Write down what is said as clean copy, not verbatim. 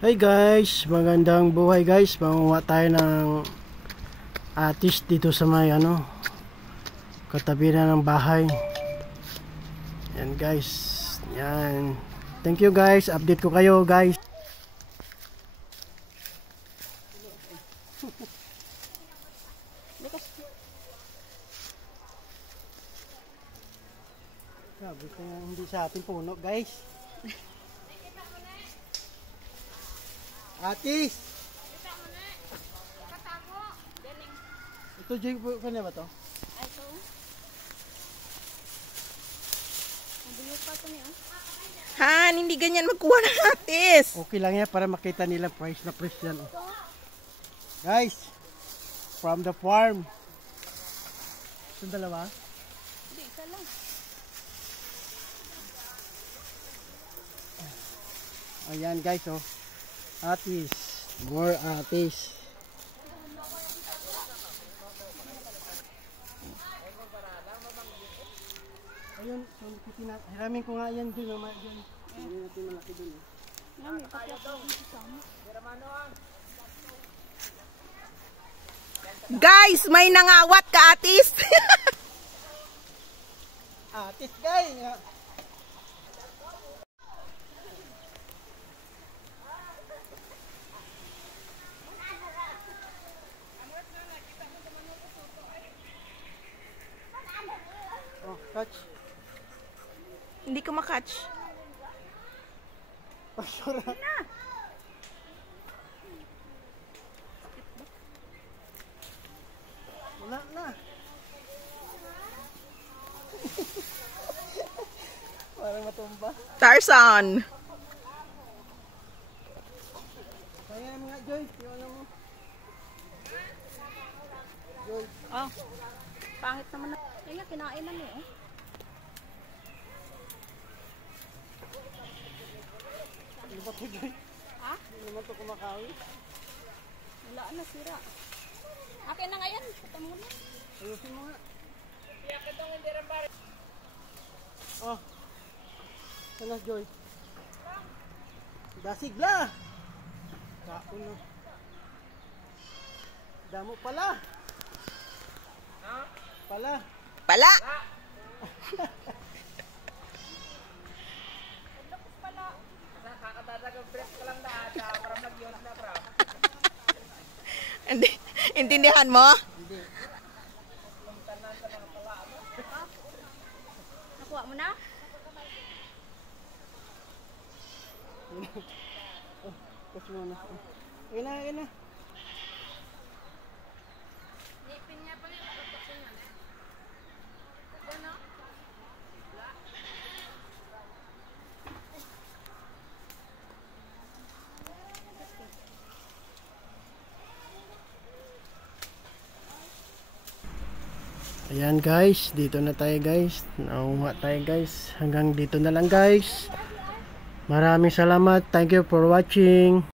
Hey guys, magandang buhay guys. Manguha tayo ng atis dito sa may katabi na ng bahay. Yan guys. Yan. Thank you guys. Update ko kayo guys. Sabi ko hindi sa ating puno guys. Atis! Ito Jay, kanya ba to? Ito. Mabuyo pa ito niya. Han, hindi ganyan magkuha ng atis. Okay lang yan para makita nila price na price yan. Guys, from the farm. Itong dalawa? Hindi, isa lang. Ayan guys, oh. Atis. More atis. Ayun, so hiramin ko nga yan dun, mama dyan. Hindi natin malaki dun. Nami, pati ako dito sa mo. Guys, may nangawat ka atis. Atis guys! Oh, catch. Hindi ko makatch. Pasura. Wala na. Parang matumba. Tarzan. Kaya nga Joy, yung ano mo. Joy. Oh. Pangit naman na. Kaya kinain na niya. Ano ba ito Joy? Ha? Hindi naman ito kumakawi. Wala na, sira. Akin na nga yan. Pata mo na. Ayusin mo nga. Oh. Ano Joy? Dasigla! Kaon na. Damo pala. Pala. Pala. Hindi, intindihan mo? Nakuha mo na? Oh, kasi mo na. Ayun na, ayun na. Ipin niya pa niya. Pagkaksin na na. Ano? Ayan guys, dito na tayo guys. Nauha tayo guys. Hanggang dito na lang guys. Maraming salamat. Thank you for watching.